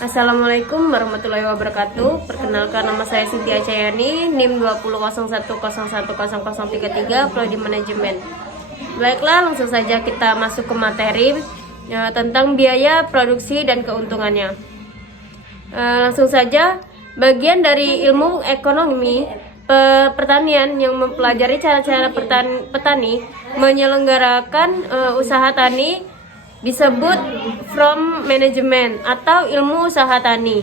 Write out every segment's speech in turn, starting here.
Assalamualaikum warahmatullahi wabarakatuh. Perkenalkan, nama saya Cynthia Cayani, NIM 2001010033, Prodi Manajemen. Baiklah, langsung saja kita masuk ke materi tentang biaya produksi dan keuntungannya. Langsung saja, bagian dari ilmu ekonomi pertanian yang mempelajari cara-cara petani menyelenggarakan usaha tani disebut from management atau ilmu usaha tani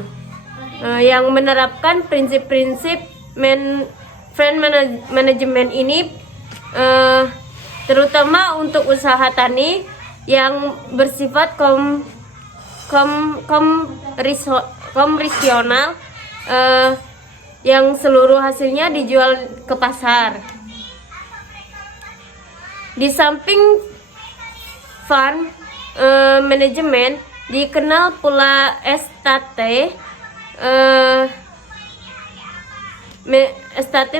yang menerapkan prinsip-prinsip management ini terutama untuk usaha tani yang bersifat komersional yang seluruh hasilnya dijual ke pasar. Di samping farm manajemen dikenal pula estate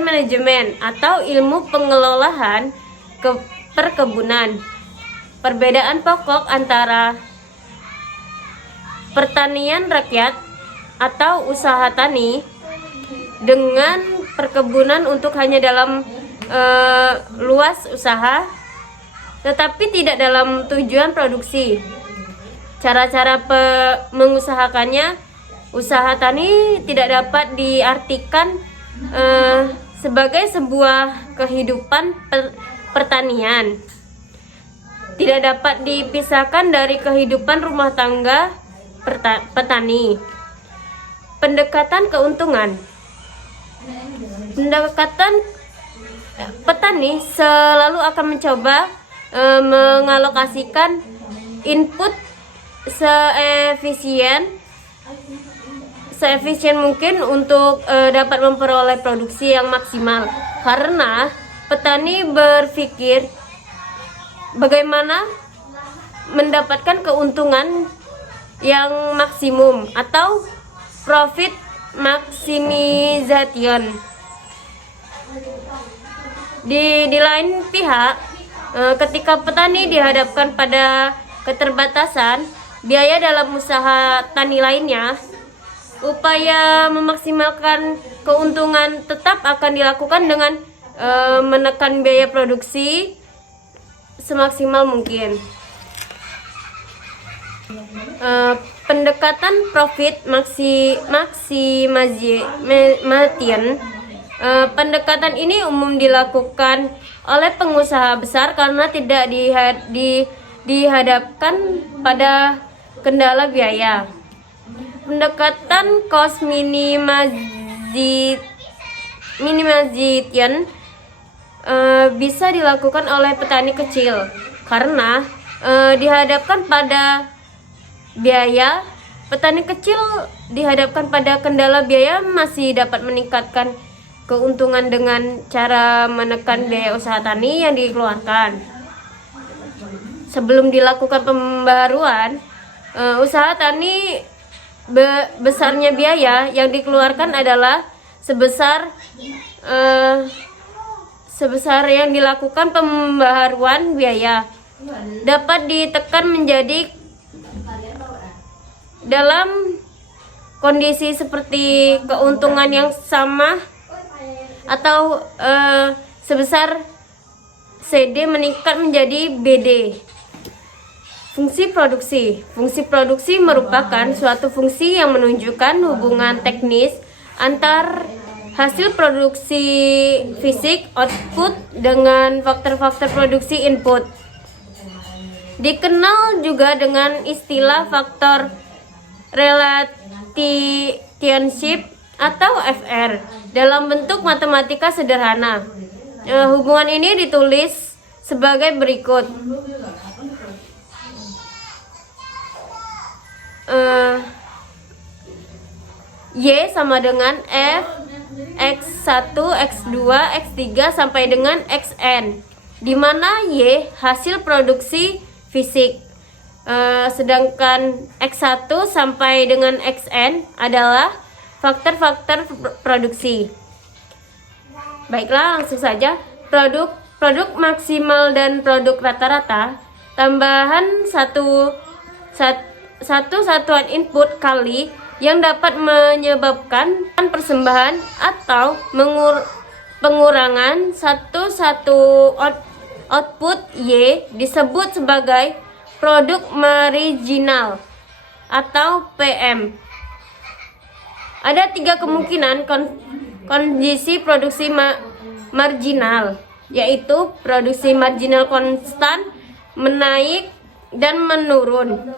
manajemen atau ilmu pengelolaan perkebunan. Perbedaan pokok antara pertanian rakyat atau usaha tani dengan perkebunan untuk hanya dalam luas usaha tetapi tidak dalam tujuan produksi. Cara-cara mengusahakannya, usaha tani tidak dapat diartikan sebagai sebuah kehidupan pertanian. Tidak dapat dipisahkan dari kehidupan rumah tangga petani. Pendekatan keuntungan. Pendekatan petani selalu akan mencoba mengalokasikan input seefisien mungkin untuk dapat memperoleh produksi yang maksimal, karena petani berpikir bagaimana mendapatkan keuntungan yang maksimum atau profit maximization. Di lain pihak, ketika petani dihadapkan pada keterbatasan biaya dalam usaha tani lainnya, upaya memaksimalkan keuntungan tetap akan dilakukan dengan menekan biaya produksi semaksimal mungkin. Pendekatan profit maximization. Pendekatan ini umum dilakukan oleh pengusaha besar karena tidak dihadapkan pada kendala biaya. Pendekatan cost minimization bisa dilakukan oleh petani kecil karena dihadapkan pada biaya. Petani kecil dihadapkan pada kendala biaya masih dapat meningkatkan keuntungan dengan cara menekan biaya usaha tani yang dikeluarkan. Sebelum dilakukan pembaharuan, usaha tani besarnya biaya yang dikeluarkan adalah sebesar yang dilakukan pembaharuan biaya dapat ditekan menjadi dalam kondisi seperti keuntungan yang sama atau sebesar CD meningkat menjadi BD. Fungsi produksi. Fungsi produksi merupakan suatu fungsi yang menunjukkan hubungan teknis antar hasil produksi fisik output dengan faktor-faktor produksi input. Dikenal juga dengan istilah faktor relationship atau FR dalam bentuk matematika sederhana. Hubungan ini ditulis sebagai berikut. Y sama dengan F X1, X2, X3 sampai dengan Xn, di mana Y hasil produksi fisik, sedangkan X1 sampai dengan Xn adalah faktor-faktor produksi. Baiklah, langsung saja. Produk maksimal dan produk rata-rata. Tambahan satu satuan input kali yang dapat menyebabkan persembahan atau pengurangan satu output Y disebut sebagai produk marginal atau PM. Ada 3 kemungkinan kondisi produksi marginal, yaitu produksi marginal konstan, menaik, dan menurun.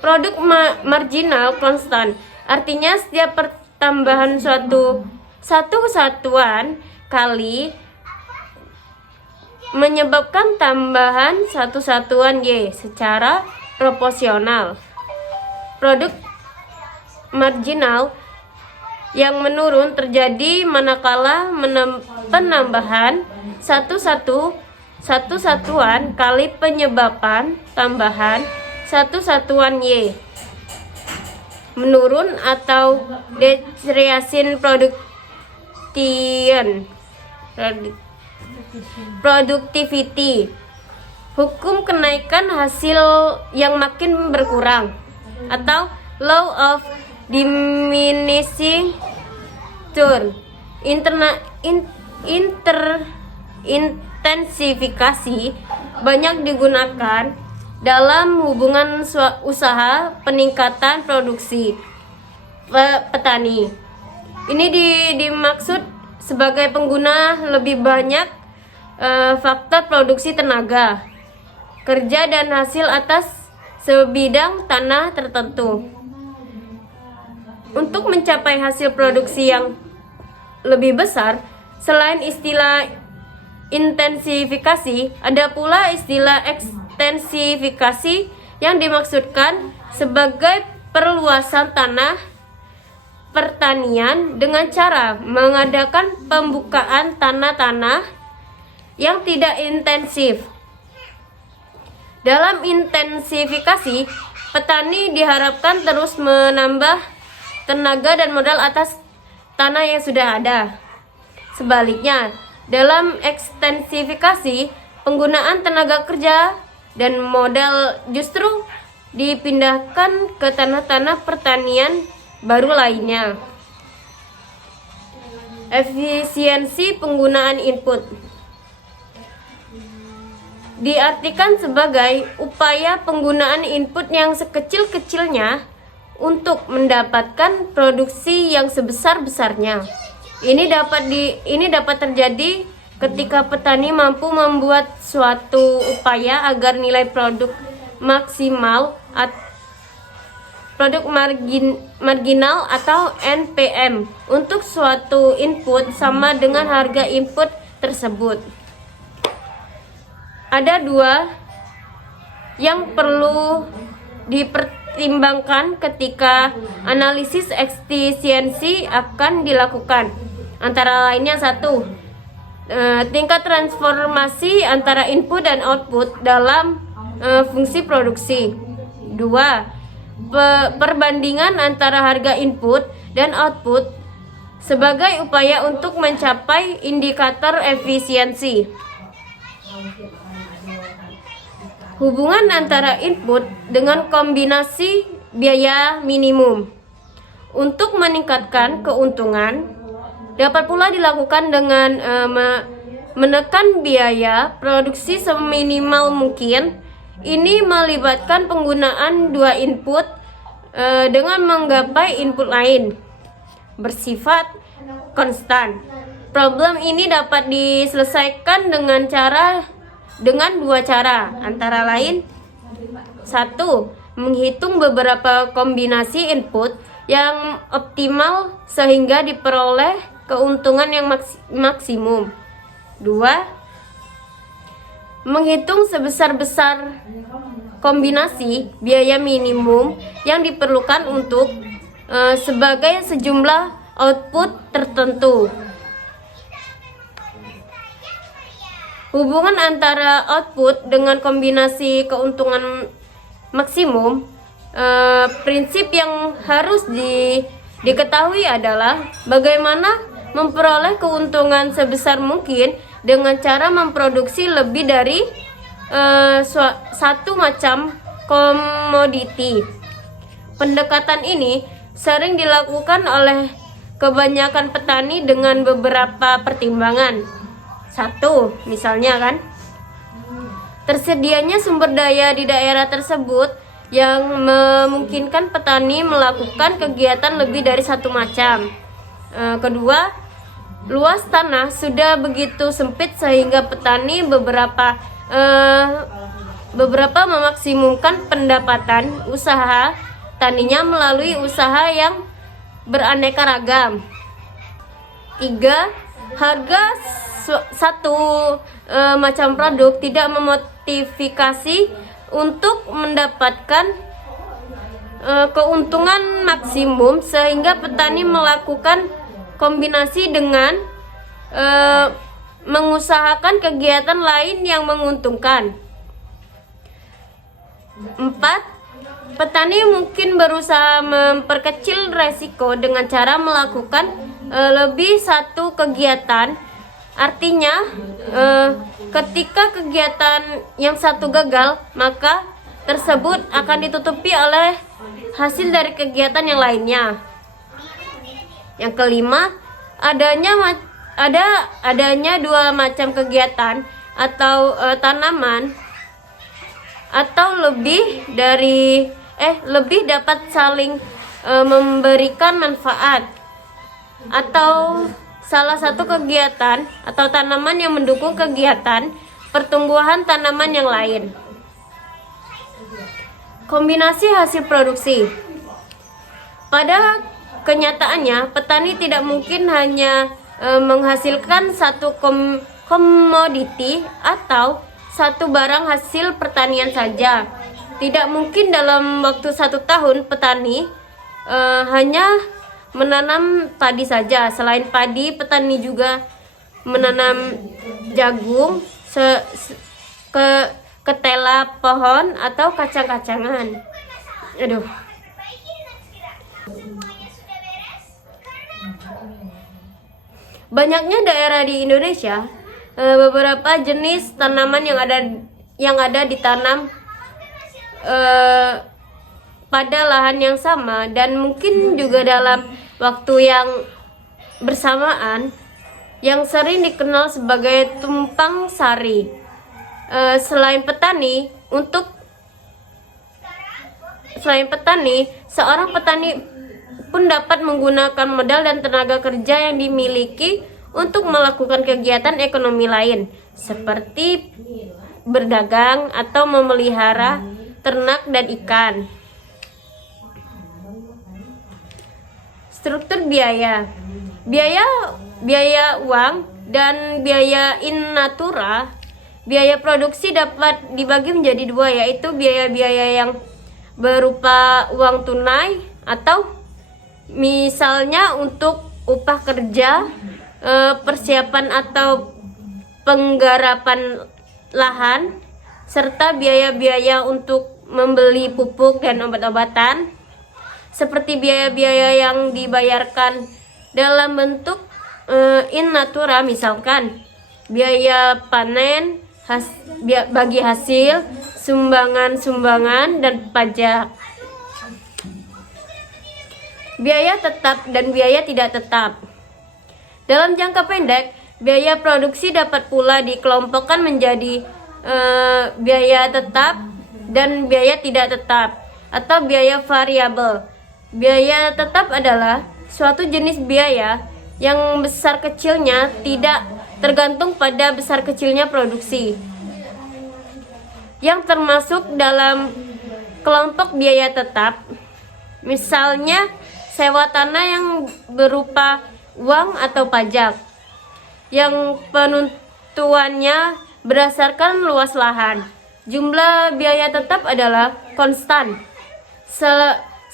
Produk marginal konstan artinya setiap pertambahan satu kesatuan kali menyebabkan tambahan satu satuan Y secara proporsional. Produk marginal yang menurun terjadi manakala penambahan satu satuan kali penyebabkan tambahan satu satuan Y menurun atau decreasing productivity. Hukum kenaikan hasil yang makin berkurang atau law of diminishing return. Intensifikasi banyak digunakan dalam hubungan usaha peningkatan produksi petani. Ini dimaksud sebagai pengguna lebih banyak faktor produksi tenaga kerja dan hasil atas sebidang tanah tertentu. Untuk mencapai hasil produksi yang lebih besar, selain istilah intensifikasi, ada pula istilah ekstensifikasi yang dimaksudkan sebagai perluasan tanah pertanian dengan cara mengadakan pembukaan tanah-tanah yang tidak intensif. Dalam intensifikasi, petani diharapkan terus menambah tenaga dan modal atas tanah yang sudah ada. Sebaliknya, dalam ekstensifikasi, penggunaan tenaga kerja dan modal justru dipindahkan ke tanah-tanah pertanian baru lainnya. Efisiensi penggunaan input diartikan sebagai upaya penggunaan input yang sekecil-kecilnya untuk mendapatkan produksi yang sebesar-besarnya. Ini dapat terjadi ketika petani mampu membuat suatu upaya agar nilai produk maksimal produk marginal atau NPM untuk suatu input sama dengan harga input tersebut. Ada 2 yang perlu dipertimbangkan ketika analisis efisiensi akan dilakukan. Antara lainnya 1, tingkat transformasi antara input dan output dalam fungsi produksi. 2, perbandingan antara harga input dan output sebagai upaya untuk mencapai indikator efisiensi. Hubungan antara input dengan kombinasi biaya minimum untuk meningkatkan keuntungan dapat pula dilakukan dengan menekan biaya produksi seminimal mungkin. Ini melibatkan penggunaan 2 input dengan menggapai input lain bersifat konstan. Problem ini dapat diselesaikan dengan 2 cara, antara lain 1, menghitung beberapa kombinasi input yang optimal sehingga diperoleh keuntungan yang maksimum. 2, menghitung sebesar-besar kombinasi biaya minimum yang diperlukan untuk sebagai sejumlah output tertentu. Hubungan antara output dengan kombinasi keuntungan maksimum, prinsip yang harus diketahui adalah bagaimana memperoleh keuntungan sebesar mungkin dengan cara memproduksi lebih dari satu macam komoditi. Pendekatan ini sering dilakukan oleh kebanyakan petani dengan beberapa pertimbangan. Satu, misalnya kan, tersedianya sumber daya di daerah tersebut yang memungkinkan petani melakukan kegiatan lebih dari satu macam. Kedua, luas tanah sudah begitu sempit sehingga petani beberapa memaksimumkan pendapatan usaha taninya melalui usaha yang beraneka ragam. Tiga, harga satu macam produk tidak memotivasi untuk mendapatkan keuntungan maksimum sehingga petani melakukan kombinasi dengan mengusahakan kegiatan lain yang menguntungkan. 4. Petani mungkin berusaha memperkecil resiko dengan cara melakukan lebih satu kegiatan. Artinya, ketika kegiatan yang satu gagal, maka tersebut akan ditutupi oleh hasil dari kegiatan yang lainnya. Yang kelima, adanya dua macam kegiatan atau tanaman atau lebih dapat saling memberikan manfaat, atau salah satu kegiatan atau tanaman yang mendukung kegiatan pertumbuhan tanaman yang lain. Kombinasi hasil produksi. Pada kenyataannya, petani tidak mungkin hanya menghasilkan satu komoditi atau satu barang hasil pertanian saja. Tidak mungkin dalam waktu 1 tahun petani hanya menanam padi saja. Selain padi, petani juga menanam jagung, ketela pohon atau kacang-kacangan. Banyaknya daerah di Indonesia, beberapa jenis tanaman yang ada ditanam pada lahan yang sama dan mungkin juga dalam waktu yang bersamaan, yang sering dikenal sebagai tumpang sari. Selain petani, seorang petani pun dapat menggunakan modal dan tenaga kerja yang dimiliki untuk melakukan kegiatan ekonomi lain, seperti berdagang atau memelihara ternak dan ikan. Struktur biaya. Biaya uang dan biaya in natura. Biaya produksi dapat dibagi menjadi dua, yaitu biaya-biaya yang berupa uang tunai atau misalnya untuk upah kerja, persiapan atau penggarapan lahan, serta biaya-biaya untuk membeli pupuk dan obat-obatan, seperti biaya-biaya yang dibayarkan dalam bentuk in natura, misalkan biaya panen, bagi hasil, sumbangan-sumbangan, dan pajak. Biaya tetap dan biaya tidak tetap. Dalam jangka pendek, biaya produksi dapat pula dikelompokkan menjadi biaya tetap dan biaya tidak tetap atau biaya variabel. Biaya tetap adalah suatu jenis biaya yang besar kecilnya tidak tergantung pada besar kecilnya produksi, yang termasuk dalam kelompok biaya tetap. Misalnya sewa tanah yang berupa uang atau pajak, yang penentuannya berdasarkan luas lahan. Jumlah biaya tetap adalah konstan.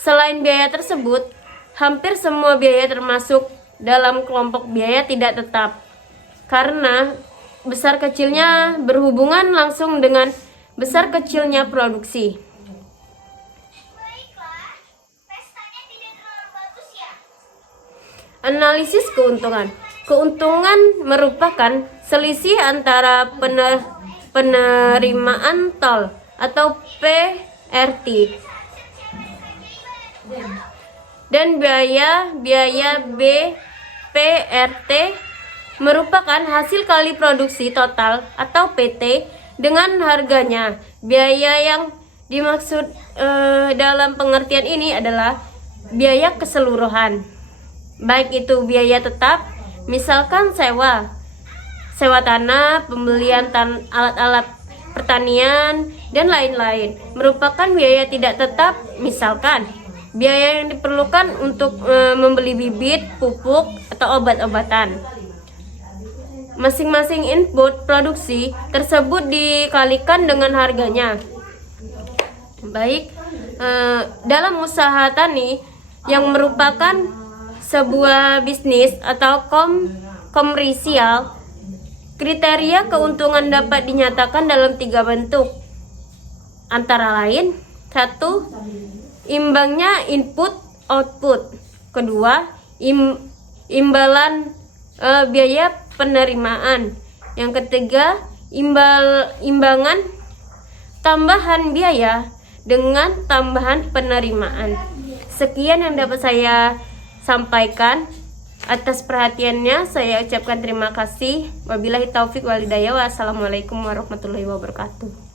Selain biaya tersebut, hampir semua biaya termasuk dalam kelompok biaya tidak tetap, karena besar kecilnya berhubungan langsung dengan besar kecilnya produksi. Analisis keuntungan. Keuntungan merupakan selisih antara penerimaan tol atau PRT Dan biaya BPRT merupakan hasil kali produksi total atau PT dengan harganya. Biaya yang dimaksud dalam pengertian ini adalah biaya keseluruhan, baik itu biaya tetap, misalkan sewa tanah, pembelian alat-alat pertanian, dan lain-lain. Merupakan biaya tidak tetap, misalkan biaya yang diperlukan untuk membeli bibit, pupuk, atau obat-obatan. Masing-masing input produksi tersebut dikalikan dengan harganya. Baik, dalam usaha tani yang merupakan sebuah bisnis atau komersial, kriteria keuntungan dapat dinyatakan dalam 3 bentuk. Antara lain, 1. Imbangnya input output. Kedua, imbalan biaya penerimaan. Yang ketiga, imbangan tambahan biaya dengan tambahan penerimaan. Sekian yang dapat saya sampaikan. Atas perhatiannya saya ucapkan terima kasih. Wabillahi taufik wal hidayah. Wassalamualaikum warahmatullahi wabarakatuh.